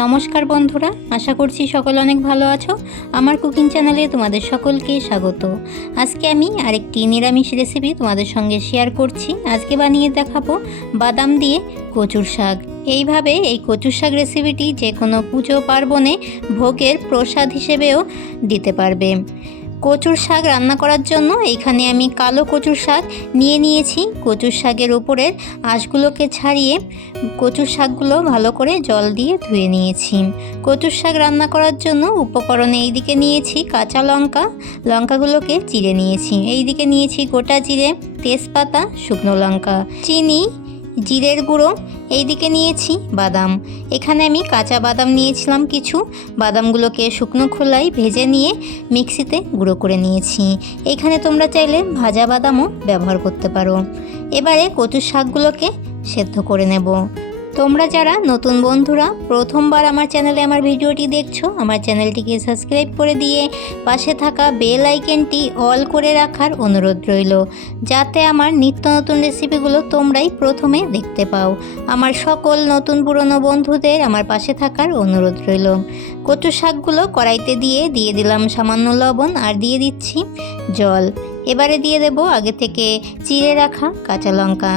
নমস্কার বন্ধুরা, আশা করছি সকলে অনেক ভালো আছো। আমার কুকিং চ্যানেলে তোমাদের সকলকে স্বাগত। আজকে আমি আরেকটি নিরামিষ রেসিপি তোমাদের সঙ্গে শেয়ার করছি। আজকে বানিয়ে দেখাবো বাদাম দিয়ে কচুর শাক। এইভাবে এই কচুর শাক রেসিপিটি যে কোনো পুজো পার্বণে ভোগের প্রসাদ হিসেবেও দিতে পারবে। কচুর শাক রান্না করার জন্য এখানে আমি কালো কচুর শাক নিয়েছি। কচুর শাকের উপরের আঁশগুলোকে ছাড়িয়ে কচুর শাকগুলো ভালো করে জল দিয়ে ধুয়ে নিয়েছি। কচুর শাক রান্না করার জন্য উপকরণে এইদিকে নিয়েছি কাঁচা লঙ্কা, লঙ্কাগুলোকে চিড়ে নিয়েছি। এইদিকে নিয়েছি গোটা জিরে, তেজপাতা, শুকনো লঙ্কা, চিনি, জিরের গুঁড়ো। এইদিকে নিয়েছি বাদাম। এখানে আমি কাঁচা বাদাম নিয়েছিলাম কিছু। বাদামগুলোকে শুকনো খোলায় ভেজে নিয়ে মিক্সিতে গুঁড়ো করে নিয়েছি। এখানে তোমরা চাইলে ভাজা বাদামও ব্যবহার করতে পারো। এবারে কচুর শাকগুলোকে সেদ্ধ করে নেব। তোমরা যারা নতুন বন্ধুরা প্রথমবার আমার চ্যানেলে আমার ভিডিওটি দেখছো, আমার চ্যানেলটিকে সাবস্ক্রাইব করে দিয়ে পাশে থাকা বেল আইকনটি অল করে রাখার অনুরোধ রইল, যাতে আমার নিত্য নতুন রেসিপিগুলো তোমরাই প্রথমে দেখতে পাও। আমার সকল নতুন পুরনো বন্ধুদের আমার পাশে থাকার অনুরোধ রইল। কচু শাকগুলো কড়াইতে দিয়ে দিলাম সামান্য লবণ আর দিয়ে দিচ্ছি জল। এবারে দিয়ে দেব আগে থেকে চিড়ে রাখা কাঁচা লঙ্কা।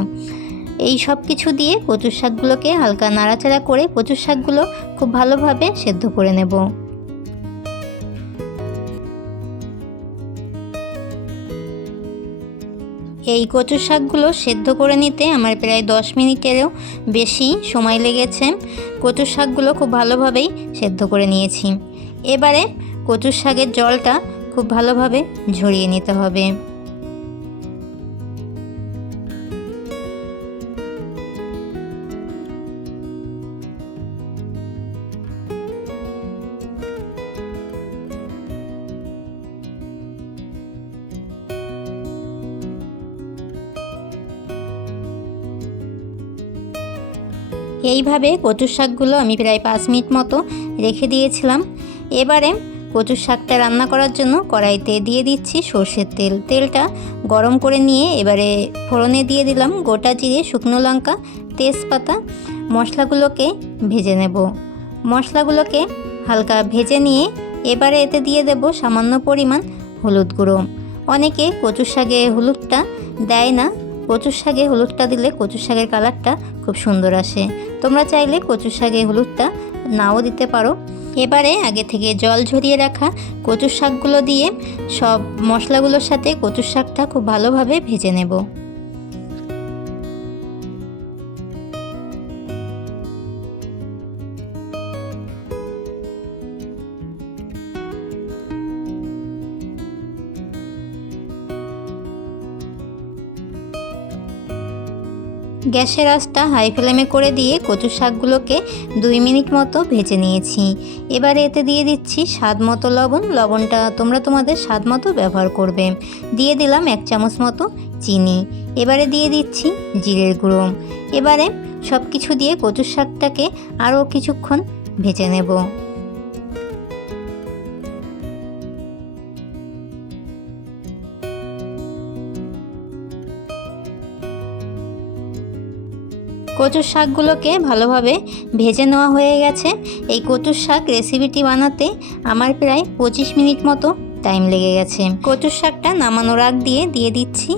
এই সব কিছু দিয়ে কচুর শাকগুলোকে হালকা নাড়াচাড়া করে কচুর শাকগুলো খুব ভালোভাবে সেদ্ধ করে নেব। এই কচুর শাকগুলো সেদ্ধ করে নিতে আমার প্রায় 10 মিনিটেরও বেশি সময় লেগেছে। কচুর শাকগুলো খুব ভালোভাবেই সেদ্ধ করে নিয়েছি। এবারে কচুর শাকের জলটা খুব ভালোভাবে ঝরিয়ে নিতে হবে। এইভাবে কচুর শাকগুলো আমি প্রায় 5 মিনিট মতো রেখে দিয়েছিলাম। এবারে কচুর শাকটা রান্না করার জন্য কড়াইতে দিয়ে দিচ্ছি সর্ষের তেল। তেলটা গরম করে নিয়ে এবারে ফোড়নে দিয়ে দিলাম গোটা জিরে, শুকনো লঙ্কা, তেজপাতা। মশলাগুলোকে ভেজে নেব। মশলাগুলোকে হালকা ভেজে নিয়ে এবারে এতে দিয়ে দেব সামান্য পরিমাণ হলুদ গুঁড়ো। অনেকে কচুর শাকে হলুদটা দেয় না। কচুর শাকে হলুদটা দিলে কচুর শাকের কালারটা খুব সুন্দর আসে। তোমরা চাইলে কচুর শাকে হলুদটা নাও দিতে পারো। এবারে আগে থেকে জল ঝরিয়ে রাখা কচুর শাকগুলো দিয়ে সব মশলাগুলোর সাথে কচুর শাকটা খুব ভালোভাবে ভেজে নেব। গ্যাসের আঁচটা হাই ফ্লেমে করে দিয়ে কচুর শাকগুলোকে 2 মিনিট মতো ভেজে নিয়েছি। এবারে এতে দিয়ে দিচ্ছি স্বাদ মতো লবণ। লবণটা তোমরা তোমাদের স্বাদ মতো ব্যবহার করবে। দিয়ে দিলাম 1 চামচ মতো চিনি। এবারে দিয়ে দিচ্ছি জিরের গুঁড়ো। এবারে সব কিছু দিয়ে কচুর শাকটাকে আরও কিছুক্ষণ ভেজে নেব। কচুর শাকগুলোকে ভালোভাবে ভেজে নেওয়া হয়ে গেছে। এই কচুর শাক রেসিপিটি বানাতে আমার প্রায় 25 মিনিট মতো টাইম লেগে গেছে। কচুর শাকটা নামানোর আগ দিয়ে দিচ্ছি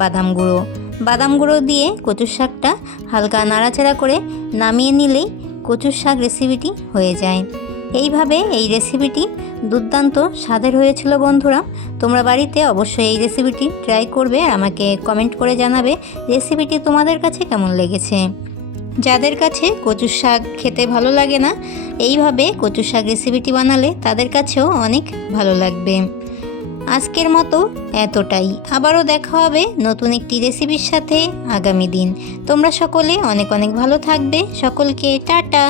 বাদাম গুঁড়ো। বাদাম গুঁড়ো দিয়ে কচুর শাকটা হালকা নাড়াচাড়া করে নামিয়ে নিলেই কচুর শাক রেসিপিটি হয়ে যায়। এইভাবে এই রেসিপিটি দুর্দান্ত স্বাদের হয়েছিল বন্ধুরা। তোমরা বাড়িতে অবশ্যই এই রেসিপিটি ট্রাই করবে আর আমাকে কমেন্ট করে জানাবে রেসিপিটি তোমাদের কাছে কেমন লেগেছে। যাদের কাছে কচুর শাক খেতে ভালো লাগে না, এইভাবে কচুর শাক রেসিপিটি বানালে তাদের কাছেও অনেক ভালো লাগবে। আজকের মতো এতটাই। আবারও দেখা হবে নতুন একটি রেসিপির সাথে আগামী দিন। তোমরা সকলে অনেক অনেক ভালো থাকবে। সকলকে টাটা।